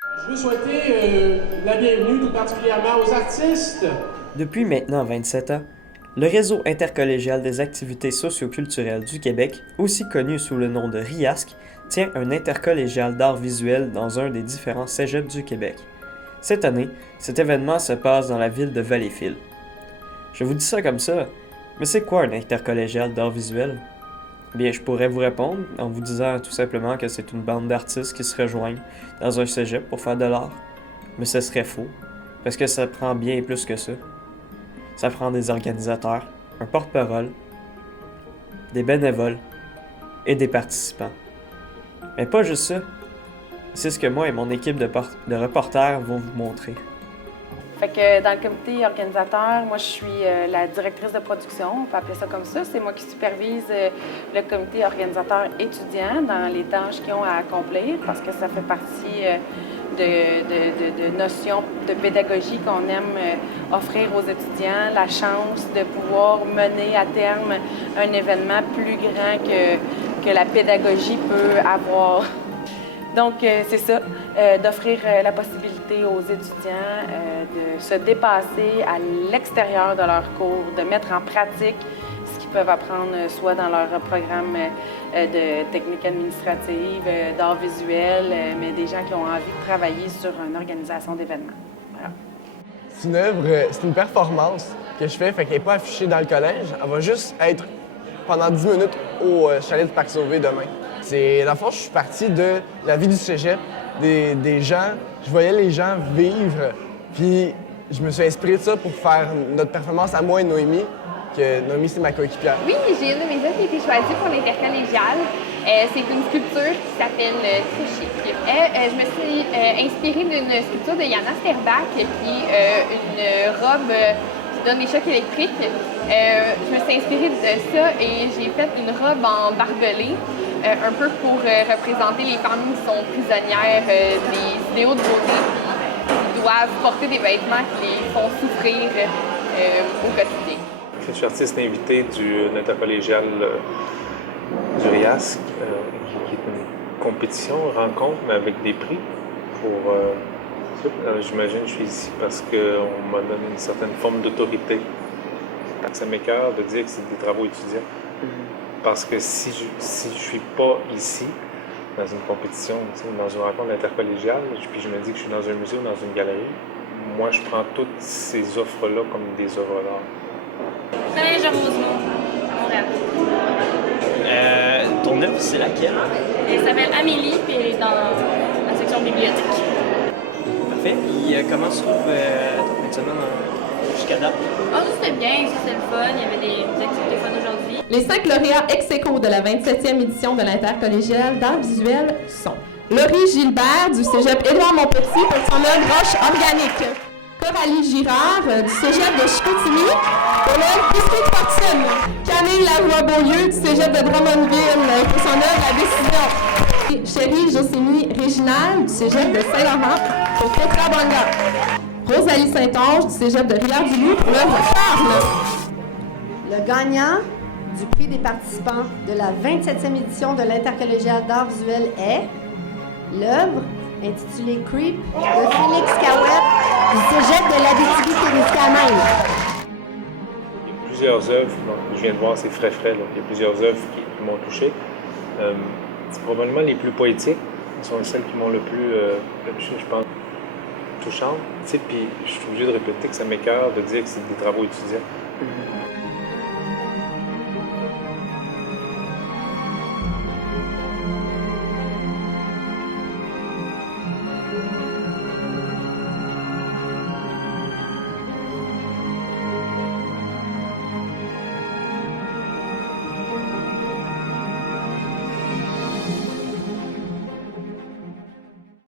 Je veux souhaiter la bienvenue tout particulièrement aux artistes. Depuis maintenant 27 ans, le Réseau intercollégial des activités socioculturelles du Québec, aussi connu sous le nom de RIASC, tient un intercollégial d'art visuel dans un des différents cégeps du Québec. Cette année, cet événement se passe dans la ville de Valleyfield. Je vous dis ça comme ça, mais c'est quoi un intercollégial d'art visuel? Bien, je pourrais vous répondre en vous disant tout simplement que c'est une bande d'artistes qui se rejoignent dans un cégep pour faire de l'art. Mais ce serait faux, parce que ça prend bien plus que ça. Ça prend des organisateurs, un porte-parole, des bénévoles et des participants. Mais pas juste ça. C'est ce que moi et mon équipe de reporters vont vous montrer. Fait que dans le comité organisateur, moi je suis la directrice de production, on peut appeler ça comme ça. C'est moi qui supervise le comité organisateur étudiant dans les tâches qu'ils ont à accomplir parce que ça fait partie de notions de pédagogie qu'on aime offrir aux étudiants, la chance de pouvoir mener à terme un événement plus grand que la pédagogie peut avoir. Donc, c'est ça, d'offrir la possibilité aux étudiants de se dépasser à l'extérieur de leur cours, de mettre en pratique ce qu'ils peuvent apprendre soit dans leur programme de technique administrative, d'art visuel, mais des gens qui ont envie de travailler sur une organisation d'événements. Voilà. C'est une œuvre, c'est une performance que je fais, fait qu'elle n'est pas affichée dans le collège. Elle va juste être pendant 10 minutes au chalet du Parc Sauvé demain. Dans le fond, je suis parti de la vie du cégep, des gens. Je voyais les gens vivre, puis je me suis inspiré de ça pour faire notre performance à moi et Noémie, que Noémie, c'est ma coéquipière. Oui, j'ai une de mes œuvres qui a été choisie pour l'intercollégial. C'est une sculpture qui s'appelle Très chic. Je me suis inspirée d'une sculpture de Yana Sterbach, qui est une robe qui donne des chocs électriques. Je me suis inspirée de ça et j'ai fait une robe en barbelé, un peu pour représenter les femmes qui sont prisonnières des idéaux de beauté qui doivent porter des vêtements qui les font souffrir au quotidien. Je suis artiste invité de l'intercollégial du RIASC, qui est une compétition, rencontre, mais avec des prix pour... j'imagine que je suis ici parce qu'on m'a donné une certaine forme d'autorité. Ça m'écoeure de dire que c'est des travaux étudiants. Parce que si je suis pas ici, dans une compétition, dans une rencontre intercollégiale, puis je me dis que je suis dans un musée ou dans une galerie, moi, je prends toutes ces offres-là comme des œuvres d'art. Collège Rosemont, Montréal. Ton œuvre, c'est laquelle? Elle s'appelle Amélie, puis elle est dans la section bibliothèque. Parfait. Et comment se trouve ton fin de semaine jusqu'à date? Ah, ça c'était bien, ça c'était le fun, il y avait des activités fun aujourd'hui. Les 5 lauréats ex-aequo de la 27e édition de l'intercollégial d'art visuel sont Laurie Gilbert du cégep Édouard-Montpetit pour son œuvre Roche organique. Coralie Girard du cégep de Chicoutimi pour l'œuvre Biscuit de fortune. Camille Lavoie-Beaulieu du cégep de Drummondville pour son œuvre La décision. Et Chérie Josémie Réginal du cégep de Saint-Laurent pour Petra Bonga. Rosalie Saint-Onge du cégep de Rivière-du-Loup pour l'œuvre Charles. Le gagnant du prix des participants de la 27e édition de l'intercollégial d'art visuel est l'œuvre intitulée Creep de Félix Cahouette du cégep de l'Abitibi-Témiscamingue. Il y a plusieurs œuvres, je viens de voir, c'est frais, là. Il y a plusieurs œuvres qui m'ont touché. C'est probablement les plus poétiques, ce sont celles qui m'ont le plus, je pense, touchantes. Puis je suis obligé de répéter que ça m'écoeure de dire que c'est des travaux étudiants.